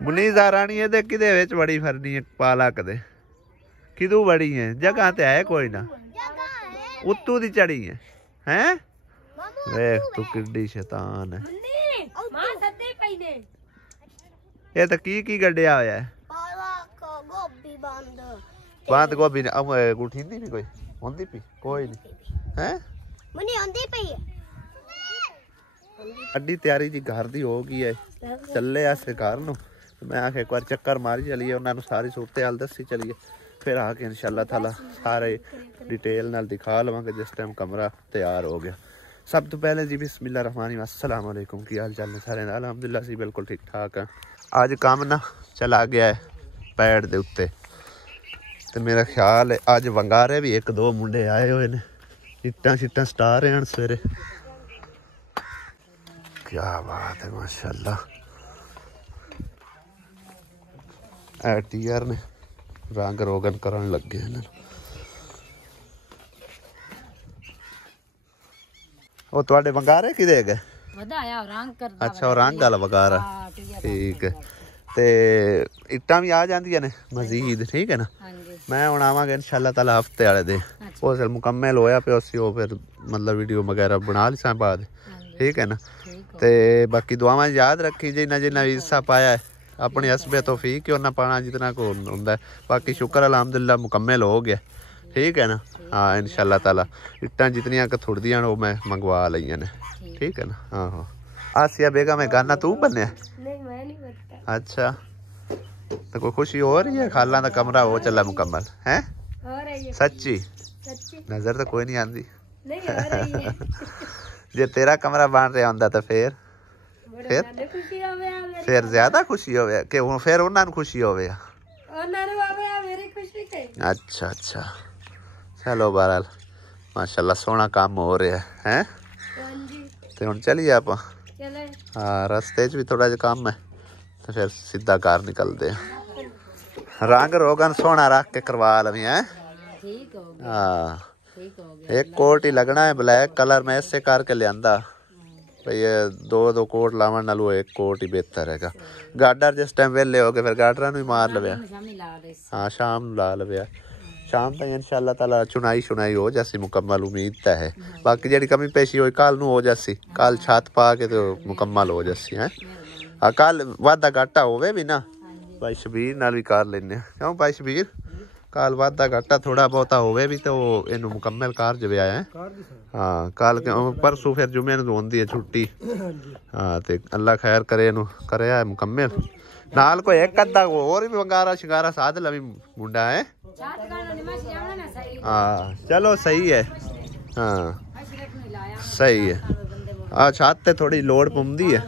मुनीजा रानी ये किदे विच बड़ी फिरनी है पालक दे किदू बड़ी है जगह ते है कोई ना उत्तू दी चढ़ी है हैं देख तू किड्डी शैतान है ये तो की गड्ढिया होया है बांध गोभी ने उठींदी नहीं कोई होंदी पी कोई नहीं हैं मुनी होंदी पई अड्डी तैयारी जी घर दी हो गई है चले आसे घर नु मैं आखे एक बार चक्कर मारी चलीए उन्होंने सारी सूरत हाल दसी चलीए फिर आके इंशाल्लाह ताला सारे डिटेल नाल दिखा लवांगे जिस टाइम कमरा तैयार हो गया। सब तो पहले जी बिस्मिल्लाह रहमान रहीम अस्सलाम वालेकुम की हाल चाल ने सारे अलहमदुलिल्लाह सी बिल्कुल ठीक ठाक है। अज काम ना चला गया है पैड़ दे उत्ते ते मेरा ख्याल है अज वंगारे भी एक दो मुंडे आए हुए ने इट्टां शिट्टां सटा रहे हैं सवेरे। क्या बात है माशाल्लाह टीआर ने रंग रोगन करन लगे हैं। ਉਹ ਤੁਹਾਡੇ ਵੰਗਾਰੇ ਕਿਦੇ ਗਏ ਵਧਾਇਆ ਰੰਗ ਕਰਦਾ ਅੱਛਾ ਉਹ ਰੰਗ ਵਾਲਾ ਵੰਗਾਰਾ ਠੀਕ ਹੈ ਤੇ ਇੱਟਾਂ ਵੀ ਆ ਜਾਂਦੀਆਂ ਨੇ ਮਜ਼ੀਦ ਠੀਕ ਹੈ ਨਾ ਮੈਂ ਹੁਣ ਆਵਾਂਗਾ ਇਨਸ਼ਾਅੱਲਾ ਤਾਲਾ ਹਫਤੇ ਵਾਲੇ ਦੇ ਉਹ ਸਿਰ ਮੁਕੰਮਲ ਹੋਇਆ ਪਿਆ ਸੀ ਉਹ ਫਿਰ ਮਤਲਬ ਵੀਡੀਓ ਵਗੈਰਾ ਬਣਾ ਲਿਸਾਂ ਬਾਅਦ ਠੀਕ ਹੈ ਨਾ ਤੇ ਬਾਕੀ ਦੁਆਵਾਂ ਯਾਦ ਰੱਖੀ ਜਿੰਨਾ ਜਿੰਨਾ ਹਿੱਸਾ ਪਾਇਆ ਹੈ अपनी हसबे तौफीक कि उन्हें पाना जितना को होंगे बाकी शुक्र अल्हम्दुलिल्लाह मुकम्मल हो गया ठीक है ना। हाँ इंशाल्लाह ताला इट्टां जितनियां क थोड़ियां वो मैं मंगवा लिया ने ठीक है ना। हाँ हाँ आसिया बेगम है गाना तू बनया नहीं मैं नहीं बनता अच्छा तो कोई खुशी हो रही है खाला का कमरा हो चला मुकम्मल है सच्ची नजर तो कोई नहीं आती जे तेरा कमरा बन रहा होंदा तो फिर ज्यादा खुशी हो कि फिर उन्होंने खुशी हो अच्छा अच्छा चलो बहरहाल माशाल्लाह सोहना काम हो रहा है तो हुण चलिए आप हाँ रस्ते च भी थोड़ा जा काम है तो फिर सीधा घर निकलते हैं। रंग रोगन सोहना रख के करवा लवी है हाँ एक कोट ही लगना है ब्लैक कलर में ऐसे करके लिया ये दो कोट लावन नाल एक कोट ही बेहतर है। गाडर जिस टाइम वेले हो गए फिर गाडर भी मार लवे हाँ शाम ला लवे शाम तक इंशाल्लाह ताला चुनाई शुनाई हो जासी मुकम्मल उम्मीद तो है। बाकी जी कमी पेशी हुई कल नूं हो जासी कल छत पा के तो मुकम्मल हो जासी है। हाँ कल वाधा घाटा होवे भी ना भाई शबीर नाल भी कर लेने क्यों भाई शबीर कल वाधा घाटा थोड़ा बहुता होवे भी तो इनू मुकम्मल कर जवे आया है। हाँ कल परसों फिर जुमे नूं होंदी है छुट्टी हाँ तो अल्लाह खैर करे इनू करे मुकम्मल नाल कोई एक अद्धा और भी वंगारा शिंगारा साध लवी मुंडा है। हाँ चलो सही है हाँ सही है हाँ छत ते थोड़ी लोड़ पौंदी है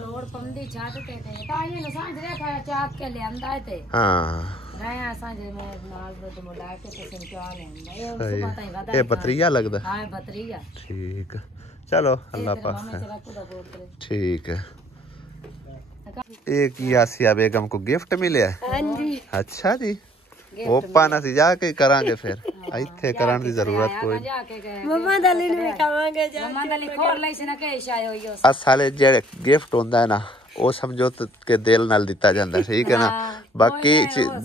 ये बतरिया लगता ठीक चलो अल्लाह पाक ठीक है। एक आसिया बेगम को गिफ्ट मिले अच्छा जी ओपन असी जाके करांगे फिर इत्थे करन दी जरूरत कोई मम्मा दली ने खावांगे मम्मा दली खोल लई से ना के शाय होई असले जे गिफ्ट होंदा है ना वो समझो के दिल नाल दिता जांदा ठीक है ना। बाकी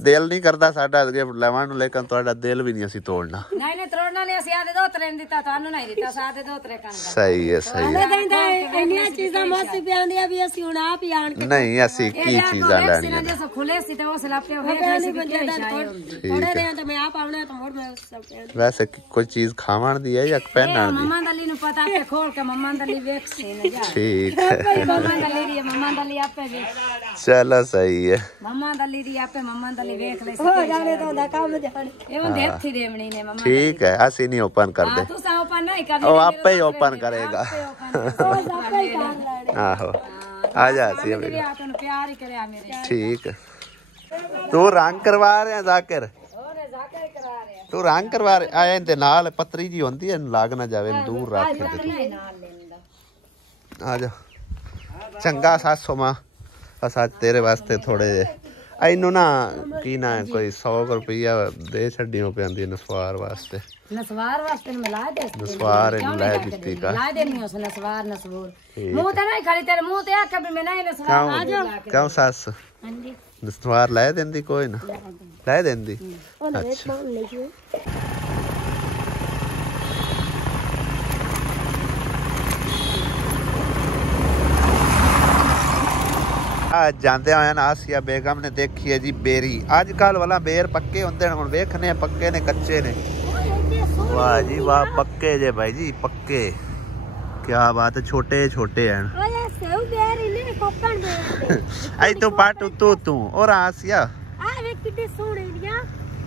दिल नहीं करता साडा गिफ्ट लेवन लेकिन तुहाडा दिल भी नहीं असी तोड़ना नहीं तोड़ना नहीं असी आदे दो तरे दिता थानू नहीं दिता सादे दो तरे करन सही है इन्नियां चीज़ां मौसी पे आंदियां भी असी हुण आप ही आण के नहीं असी की चीज़ां लैणियां जैसे खुले सी ते उस लापे थोड़े दे तो मैं आप आवणे तो मोड़ में सब वैसे कोई चीज़ खावण दी है या पहनण दी मम्मा दली नु पता के खोल के मम्मा दली वेख से न जा ठीक है मम्मा दली दी मम्मा दली आपे वेख चलो सही है मम्मा दली दी आपे मम्मा दली वेख ले हो जाने तो दा काम जाने एवं देखती देवणी ने मम्मा ठीक है असी नहीं ओपन कर दे तू सा ओपन नहीं कर वो आपे ही ओपन करेगा आहो आ जा सी अभी प्यार ही करे मेरे ठीक है तू रंग करवा रहे जाकिर तू रंग करवा रहे आए इंदे नाल पतरी जी होंदी है लाग ना जावे दूर रख दे आ जा चंगा सासो मां बस आज तेरे वास्ते थोड़े इनू ना की ना कोई 100 रुपया दे छड़ियों पे आंदी नसवार वास्ते मिला दे नसवार इन ला दित्ती का ला देनी उस नसवार नसवूर मुंह ते नहीं खाली तेरे मुंह ते आके भी मैं नहीं नसवार आ जाओ क्यों सास हां जी ਦਸਤਾਰ ਲੈ ਦਿੰਦੀ ਕੋਈ ਨਾ ਲੈ ਦਿੰਦੀ ਅੱਛਾ ਜਾਂਦੇ ਹੋਏ ਨਾ ਆਸੀਆ ਬੇਗਮ ਨੇ ਦੇਖੀ ਹੈ ਜੀ ਬੇਰੀ ਅੱਜ ਕੱਲ ਵਾਲਾ ਬੇਰ ਪੱਕੇ ਹੁੰਦੇ ਨੇ ਹੁਣ ਵੇਖਨੇ ਪੱਕੇ ਨੇ ਕੱਚੇ ਨੇ वाह जी वाह पक्के जे भाई जी पक्के क्या बात है छोटे छोटे हैं आई तू पाट तू और आसिया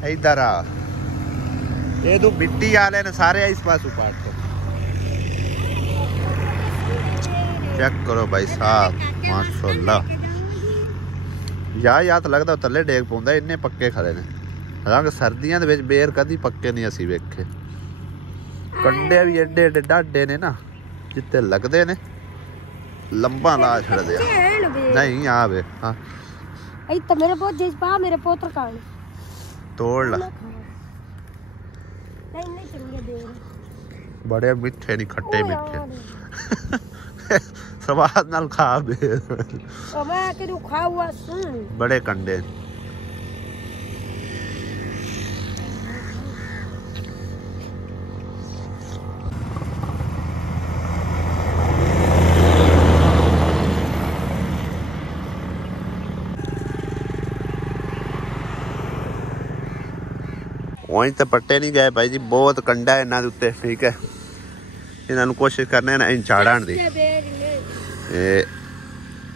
इधर आ ये तू मिट्टी आले ने सारे इस पास पाट तो चेक करो भाई साहब माशाल्लाह याद लगता थले डेग पाउंदा इन्ने पक्के खड़े ने हालांकि सर्दियों के बेर कदी पक्के नहीं असी वेखे कंडे भी एडे एडे डाडे ने ना जिते लगते ने लंबा ला छड़दे नहीं आ वे हां आई तो मेरे बहुत जेज पा मेरे पोत्र कान तोड़ ला नहीं चंगे दे बड़े मीठे नहीं खट्टे मीठे स्वाद नाल खा बे ओ मैं केनु खावा सुन बड़े कंडे वहीं तो पट्टे नहीं गए भाई जी बहुत कंडा है इन्होंने उत्ते ठीक है इन्होंने कोशिश करने ना इन झाड़न दी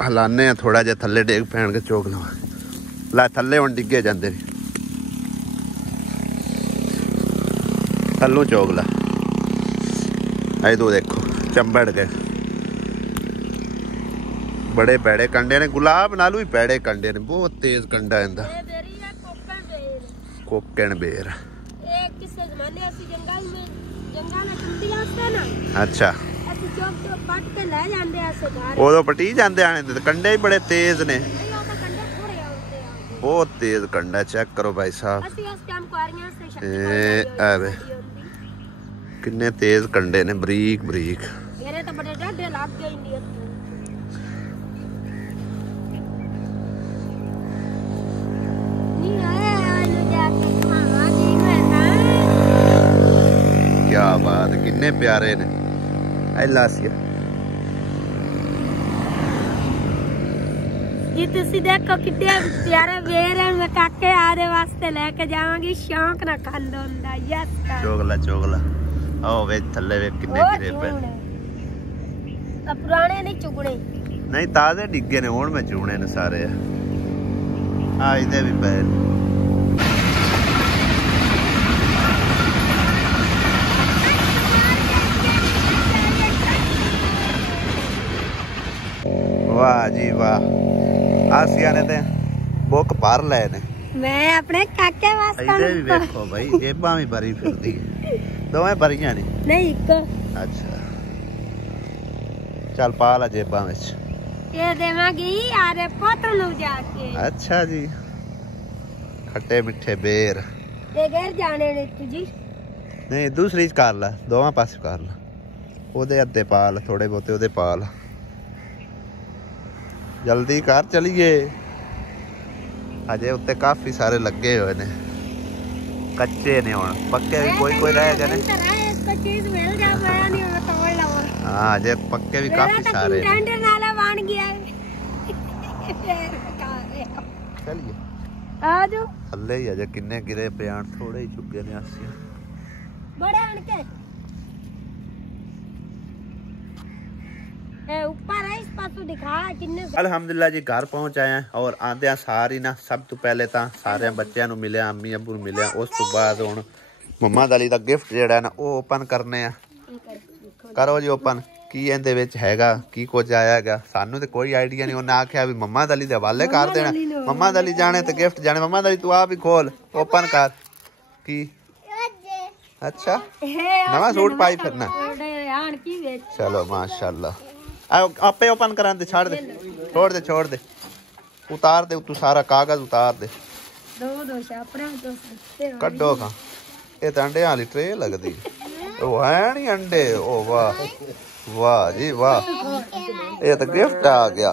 हलाने थोड़ा जिहा थले डेग पैण के चोक लवा ला थले हुण डिगे जांदे ने थल्लों चोक ला आई तू देखो चंबड़ गए बड़े पैड़े कंडे ने गुलाब नालों भी पैड़े कंडे ने बहुत तेज कंडा इनदा कोकण बेर अच्छा उदो पटी जाते आने कंडे भी बड़े तेज ने बहुत तेज कंडा चेक करो भाई साहब किन्ने तेज कंडे ने बरीक बरीक क्या बात किन्ने प्यारे ने लासिया जी तुसी देखो कितने प्यारे बेर हैं मैं काके आरे वास्ते लेके जावांगी शौक ना खांदा हुंदा यस चोगला चोगला ओ वे थल्ले वे किन्ने गिरे पे अब पुराने नहीं चुगने नहीं ताजे डिगे ने हुण मैं चुगने ने सारे हां इधे भी पे वाह जी वाह आसिया ने ते बुक भर ले ने मैं अपने काके वास्ते इधे भी देखो भाई जेबा भी भरी फिरदी दोवें भरियां ने नहीं एक अच्छा चल पा ला जेबा विच ये देवांगी आरे पुत्र नु जाके अच्छा जी खट्टे मिठे बेर ये घर जाने ने तुजी नहीं दूसरी कर ला दोवां पासे कर ला ओदे अद्धे पा ला थोड़े बहुते ओदे पा ला जल्दी कर चलिए अजे उत्ते काफी सारे लगे हुए ने कच्चे ने हुण पक्के भी कोई कोई रह गए ने हाँ अजे पक्के भी काफी सारे चलिए थल्ले ही अजे किन्ने गिरे पे थोड़े ही चुके ने आसिया बड़े अणके ऊपर है इस पासों दिखा किन्ने अल्हम्दुलिल्लाह जी घर पहुंच आए हैं और आंदे सारी ना सब तो पहले तो सारे बच्चों को मिले अम्मी अबू मिले उस तो बाद हुण मम्मा दली का गिफ्ट जिहड़ा ना वो ओपन करने आ करो जी ओपन की इहदे विच हैगा की कुछ आया हैगा सानू ते कोई आइडिया नहीं उन्हें आख्या भी मम्मा दली दे हवाले कर देना मम्मा दली जाने ते गिफ्ट जाने मम्मा दली तू आप ही खोल ओपन कर की अच्छा नवा सूट पाई फिरना चलो माशाल्लाह आपे ओपन करा दे छोड़ दे उतार दे तू सारा कागज उतार दे कड्डो खा ये तो अंडे वाली ट्रे लगदी ओ है नहीं अंडे ओ वाह वाह जी वाह ये तो गिफ्ट आ गया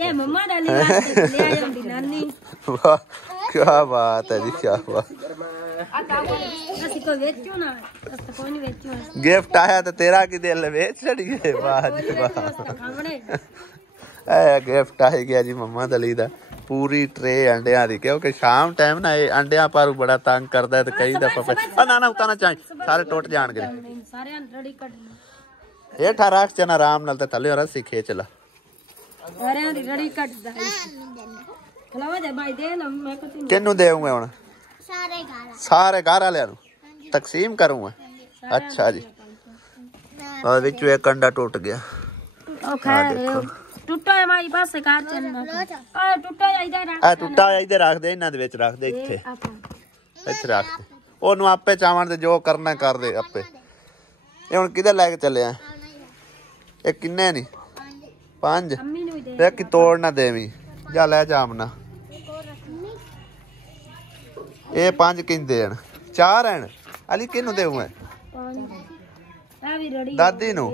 ए मम्मा डाली ले आंदी नानी वाह क्या बात है जी, क्या बात। गिफ्ट आया तो तेरा की दिल वेच छड़िए। वाह जी वाह, गिफ्ट आ गया जी मम्मा दली दा, पूरी ट्रे अंडिया दी, क्योंकि शाम टाइम ना ये अंडिया पर बड़ा तंग करता है, तो कई दफा ना ना उताना चाहिए, सारे टुट जाएंगे। हेठा रख च आराम नाल, ते थले रस्सी खींच ला। किन्नू देऊंगा हुण? सारे घर वाले तकसीम करूंगा। अच्छा जी, और विच एक अंडा टूट गया। टुटा इधर रख दे, इन्हां दे विच रख दे, इत्थे इत्थे रख दे, ओनू आपे चावण दे, जो करना कर दे आपे। ये हुण किधर लैके चले आ? ये किन्ने नी? 5 की तोड़ ना देवी, जा लै जा मना। ये 5 किंदे हैं? 4 हैं। अली किनू देऊं मैं? दादी नू।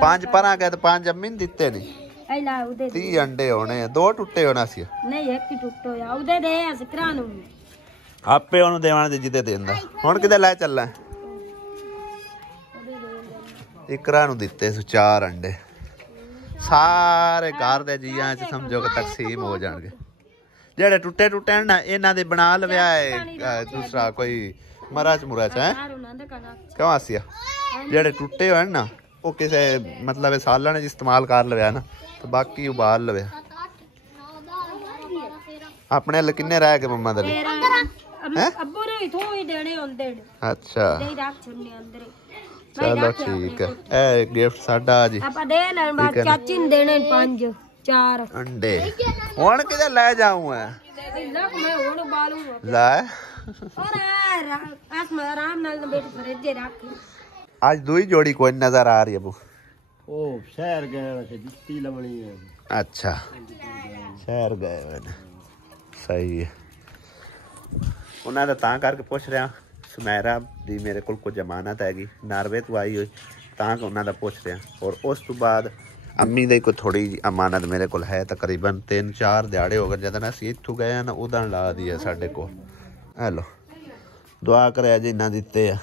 5 परा गए तो 5 अम्मी ने दिते नी। 30 अंडे होने, 2 टुटे होना सी। नहीं एक ही टुटो या उदे दे सकरा नू। आपे ओनू देवाना ते जिदे देंदा। हुण किदे लै चलना? इकरा नू दिते 4 अंडे। सारे घर दे जियां च समझो कि तकसीम हो जाणगे। जेड़े टुटे टुटे हैं ना, इन्हां दे बना लव्या है दूसरा कोई मराच मुराच है क्यों आसिया। जेड़े टुटे हुए ना वो किसे मतलब साल ने इस्तेमाल कर लव्या ना, तो बाकी उबाल लव्या। अपने हल किन्ने रह गए मम्मा दे? अच्छा चलो ठीक है। ए गिफ्ट साडा जी, चाची ने देने 5 4 अंडे। हुण किधर ले जाऊं मैं? आज दुई जोड़ी कोई नजर आ रही है? ओ शहर गए जुत्ती लवणी है। अच्छा शहर गए हुए ने, सही है। उन्हें तां करके पूछ रहा, सुनैरा दी मेरे को कुछ जमानत हैगी, नार्वे तो आई हुई, तां उन्होंने पूछ रहा। और उस तो बाद अम्मी दी कोई थोड़ी अमानत मेरे को है, तकरीबन 3-4 दिहाड़े हो गए जद असीं इत्थों गए ना, उदण ला दी है साडे को। हेलो दुआ करे जी ना दिते है,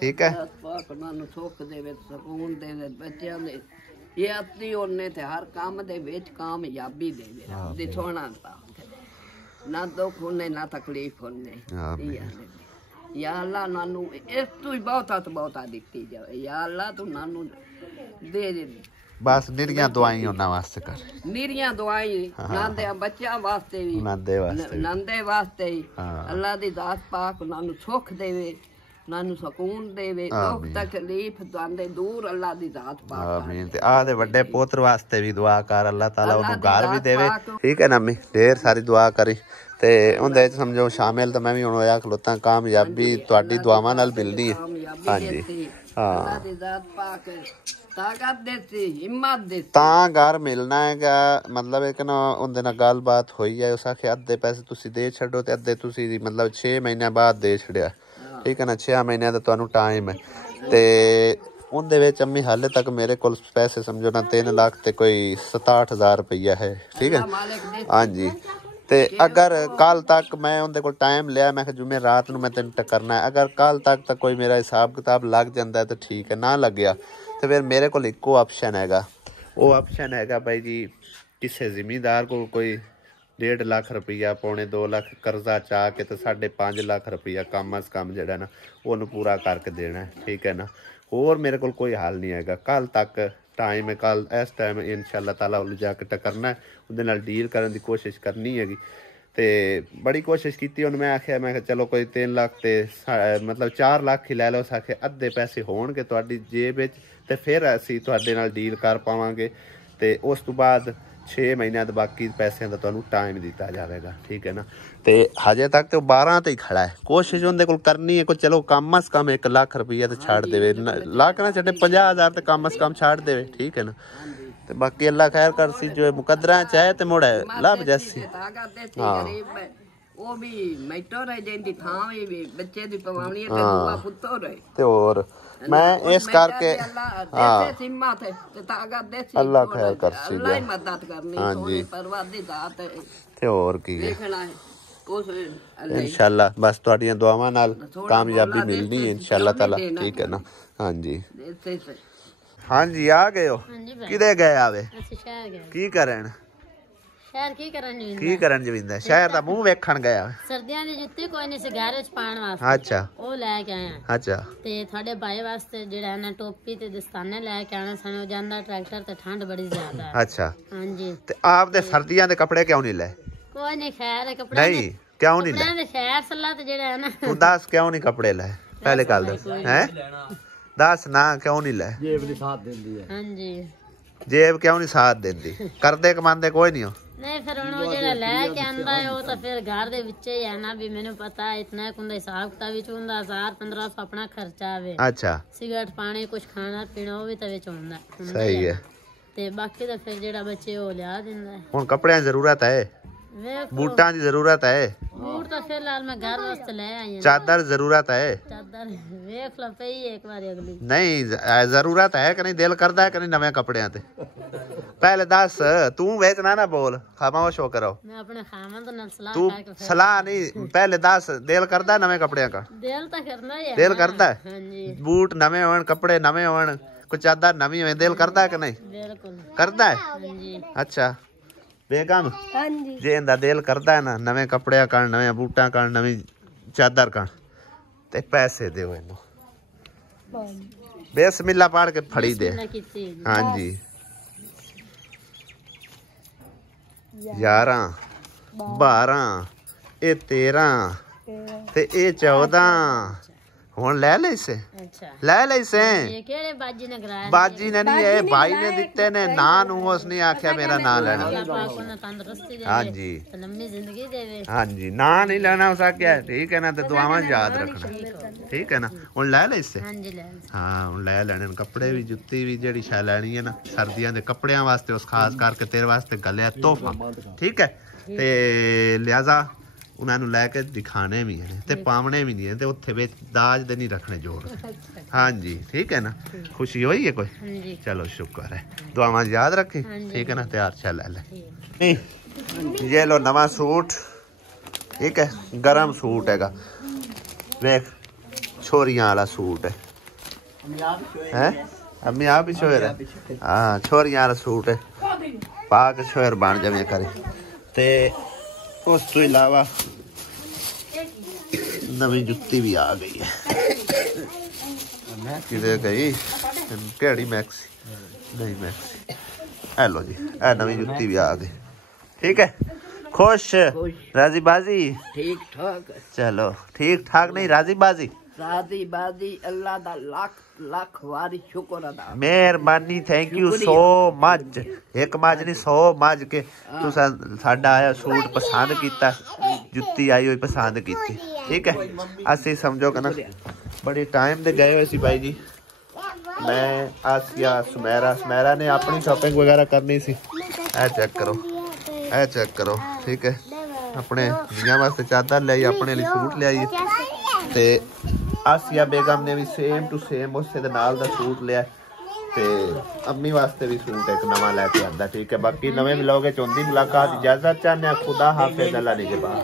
ठीक है। सुख देवे, सुकून देवे बच्चों दे, ये अति ओने ते हर काम दे विच कामयाबी देवे, दिसोना ना दुख होने ना तकलीफ होने। या अल्लाह नानू इस तू ही बहुता दिती जावे। या अल्लाह तू नानू दे दे बस निरियां दुआई उन्हां वास्ते कर, निरियां दुआई नांदे बच्चों वास्ते भी, नंदे वास्ते ही। अल्लाह दी जात पाक नानू सुख देवे, नानू सुकून देवे, दुख तकलीफ दांदे दूर अल्लाह दी जात पाक। आमीन। ते आ दे बड़े पुत्र वास्ते भी दुआ कर, अल्लाह ताला उन्हें घर भी देवे, ठीक है ना अम्मी? ढेर सारी दुआ करी ते उहदे च समझो शामिल। तो मैं भी हुण होया खलोता, कामयाबी तुहाडी दुआवां नाल मिलनी है। हां जी हां, तां घर मिलना हैगा। मतलब एक ना उहदे नाल गल बात होई है, उस आखे अद्धे पैसे तुसीं दे छड्डो ते अद्धे तुसीं मतलब 6 महीने बाद दे छड़िया, ठीक है ना। 6 महीने दा तुहानू टाइम है। ते उहदे विच अम्मी हाले तक मेरे कोल पैसे समझो ना 3 लाख ते कोई 67,000 रुपया है, ठीक है। हाँ जी। ते अगर कल तक मैं उनके को टाइम लिया, मैं जुमे रात में तेन करना है, अगर कल तक कोई मेरा हिसाब किताब लग जाता है तो ठीक है, ना लग गया तो फिर मेरे को इको ऑप्शन हैगा। वो ऑप्शन हैगा भाई जी, किसी जिमीदार को कोई 1.5 लाख रुपया, 2.25 लाख कर्जा चाह के तो 5.5 लाख रुपया कम अज कम जो ना उन्होंने पूरा करके देना है, ठीक है ना। होर मेरे को कोई हाल नहीं हैगा। कल तक टाइम है, कल इस टाइम इंशाअल्लाह ताला जाके टकरना है, उहदे नाल डील करने की कोशिश करनी हैगी। ते बड़ी कोशिश की, मैं आख्या मैं चलो कोई 3 लाख ते मतलब 4 लाख ही लै लो, आखे अद्धे पैसे होणगे तुहाडी जेब विच ते फिर असीं तुहाडे नाल डील कर पावांगे। ते उस तो बाद 6 महीनों के बाकी पैसों का तुहानू टाइम दिता जाएगा, ठीक है ना। तो हजे तक तो 12 ते ही खड़ा है। कोशिश उनके कोल करनी है, कोई चलो कम अज कम 1 लाख रुपया तो छाड़ देवे, लाख ना छे 50,000 तो कम अज कम छाड़ देवे, ठीक है ना। तो बाकी अल्लाह खैर कर सी, जो मुकदरा चाहे तो मुड़ लब जैसी। हाँ वो भी मेटो रह जेंदी थां भी बच्चे दी पवावनी ते दुआ पुत्तो रहे ते और मैं इस करके हाँ सीमा थे ताकत देसी अल्लाह खैर कर सी अल्लाह ही मदद करनी हाँ जी परवादी दात है ते और की है देखना है उस इंशाल्लाह बस तुहाडियां दुआवां नाल कामयाबी मिलनी है इंशाल्लाह ताला ठीक है ना हाँ जी हाँ जी आ गए हो किदे गए आवे की करन शहर की करन की करन जविंदा शहर दा मुंह वेखण गया सर्दियां दी जुत्ती कोई नहीं से घर च पाण वास्ते अच्छा ਉਹ ਲੈ ਕੇ ਆਇਆ अच्छा ਤੇ ਤੁਹਾਡੇ ਭਾਈ ਵਾਸਤੇ ਜਿਹੜਾ ਨਾ ਟੋਪੀ ਤੇ ਦਸਤਾਨੇ ਲੈ ਕੇ ਆਣਾ ਸਾਨੂੰ ਜਾਂਦਾ ਟਰੈਕਟਰ ਤੇ ਠੰਡ ਬੜੀ ਜ਼ਿਆਦਾ ਹੈ अच्छा ਹਾਂਜੀ ਤੇ ਆਪ ਦੇ ਸਰਦੀਆਂ ਦੇ ਕੱਪੜੇ ਕਿਉਂ ਨਹੀਂ ਲੈ ਕੋਈ ਨਹੀਂ ਖੈਰ ਹੈ ਕੱਪੜਾ नहीं क्यों नहीं ले ਦੇ ਖੈਰ ਸੱਲਾ ਤੇ ਜਿਹੜਾ ਹੈ ਨਾ तू दस क्यों नहीं कपड़े ले पहले गल दस हैं दस ना क्यों नहीं ले जेब दी साथ देंदी है ਹਾਂਜੀ जेब क्यों नहीं साथ देंदी करदे कमांदे कोई नहीं हो ਨਹੀਂ ਫਿਰ ਹੁਣ ਉਹ ਜਿਹੜਾ ਲੈ ਕੇ ਆਂਦਾ ਹੈ ਉਹ ਤਾਂ ਫਿਰ ਘਰ ਦੇ ਵਿੱਚ ਹੀ ਹੈ ਨਾ ਵੀ ਮੈਨੂੰ ਪਤਾ ਇਤਨਾ ਕੁੰਦਾ ਹਿਸਾਬ ਕਿਤਾਬ ਵਿੱਚ ਹੁੰਦਾ 1000-1500 ਆਪਣਾ ਖਰਚਾ ਆਵੇ अच्छा ਸਿਗਰਟ ਪਾਣੀ ਕੁਝ ਖਾਣਾ ਪੀਣਾ ਉਹ ਵੀ ਤਾਂ ਵਿੱਚ ਹੁੰਦਾ सही है ਤੇ ਬਾਕੀ ਤਾਂ ਫਿਰ ਜਿਹੜਾ ਬੱਚੇ ਉਹ ਲਿਆ ਦਿੰਦਾ ਹੈ हुन कपड़े की जरूरत है ਵੇਖ बूटां की जरूरत है ਬੂਟ ਤਾਂ ਫਿਲਹਾਲ ਮੈਂ ਘਰ ਵਾਸਤੇ ਲੈ ਆਈ ਹਾਂ चादर जरूरत है ਚਾਦਰ ਵੇਖ ਲਾ ਪਈ ਹੈ ਇੱਕ ਵਾਰੀ ਅਗਲੀ नहीं जरूरत है कि नहीं दिल करदा है कि नहीं नवे कपड़ियां ते पहले दस तू वेचना ना बोल खामोश हो करो ਮੈਂ ਆਪਣੇ ਖਾਮਨ ਨਾਲ ਸਲਾਹ तू ਕਰਕੇ ਫਿਰ सलाह नहीं पहले दस दिल करदा है नवे कपड़ियां का ਦਿਲ ਤਾਂ ਕਰਨਾ ਹੀ ਹੈ दिल ਨਾ। करदा है ਹਾਂਜੀ बूट नवे होण कपड़े नवे होण कोई चादर नवी होवे दिल करदा है कि नहीं ਬਿਲਕੁਲ करदा है ਹਾਂਜੀ अच्छा बेगम ਹਾਂਜੀ जे इंदा दिल करदा है ना नवे कपड़े का नवे बूटा का नवी चादर का ते पैसे देओ इनू बिस्मिल्लाह पढ़ के फड़ी दे ਨਾ ਕੀਤੀ ਹੈ ਜੀ। हाँ जी 11 12 ਇਹ 13 ਤੇ ਇਹ 14 ਹੁਣ ਲੈ ਲੈ ਇਸੇ ਅੱਛਾ ਲੈ ਲੈ ਇਸੇ ਇਹ ਕਿਹੜੇ ਬਾਜੀ ਨੇ ਕਰਾਇਆ ਬਾਜੀ ਨੇ ਨਹੀਂ ਇਹ ਭਾਈ ਨੇ ਦਿੱਤੇ ਨੇ ਨਾਂ ਨੂੰ ਉਸ ਨੇ ਆਖਿਆ ਮੇਰਾ ਨਾਂ ਲੈਣਾ ਅੱਲਾਹ ਪਾਕ ਉਹਨਾਂ ਤੰਦਰੁਸਤੀ ਦੇਵੇ हाँ जी ਤੇ ਲੰਮੀ ਜ਼ਿੰਦਗੀ ਦੇਵੇ हाँ जी ਨਾਂ नहीं लेना उस आख्या ठीक है ना ते दुआवां याद रखना ठीक है ना ਹੁਣ ਲੈ ਲੈ ਇਸੇ ਹਾਂਜੀ ਲੈ ਹਾਂ ਹੁਣ ਲੈ ਲੈਣੇ ਨੇ ਕੱਪੜੇ ਵੀ ਜੁੱਤੀ ਵੀ ਜਿਹੜੀ ਸ਼ੈ ਲੈਣੀ ਹੈ ਨਾ ਸਰਦੀਆਂ ਦੇ ਕੱਪੜਿਆਂ ਵਾਸਤੇ ਉਸ ਖਾਸ ਕਰਕੇ ਤੇਰੇ ਵਾਸਤੇ ਗਲਿਆ ਤੋਹਫਾ ਠੀਕ ਹੈ ਤੇ ਲਿਆਜ਼ਾ ਉਹਨਾਂ ਨੂੰ ਲੈ ਕੇ ਦਿਖਾਣੇ ਵੀ ਨੇ ਤੇ ਪਾਵਣੇ ਵੀ ਨਹੀਂ ਤੇ ਉੱਥੇ ਵਿੱਚ ਦਾਜ ਦੇ ਨਹੀਂ ਰੱਖਣੇ ਜੋੜ ਹਾਂਜੀ ਠੀਕ ਹੈ ਨਾ खुशी हुई है कोई ਹਾਂਜੀ चलो शुक्र है दुआवां याद रखी ठीक है ना तैयार चल ले नहीं ये लो नवा सूट ठीक है गरम सूट हैगा देख छोरियां वाला सूट है हैं अम्मी आप ही शोर है हाँ छोरियां वाला सूट है पा के शोर बन जावे करे ते उस तो इलावा नवी जुत्ती भी आ गई है किधर गई केड़ी मैक्सी नहीं मैक्सी हेलो जी ए नवी जुत्ती भी आ गई ठीक है खुश राजी बाजी ठीक ठाक चलो ठीक ठाक नहीं राजी बाजी राजी बाजी अल्लाह दा लाख लाख वारी शुक्र अदा मेहरबानी थैंक यू सो मच एक मच नहीं 100 मच के तुसा साडा आया सूट पसंद कीता जुत्ती आई हुई पसंद कीती ठीक है असि समझो कि ना बड़ी टाइम दे गए हुए सी भाई जी मैं आसिया सुमेरा ने अपनी शॉपिंग वगैरह करनी सी ए चेक करो ठीक है अपने जियां वास्ते चादर लाई अपने लिए सूट लिया ते आसिया बेगम ने भी सेम टू सेम उसे दे नाल दा सूट लिया ते अम्मी वास्ते भी सूट एक नवा लेके आंदा ठीक है बाकी नवे व्लॉग च होंदी मुलाकात इजाजत चाहने खुदा हाफिज अल्लाह निगहबान।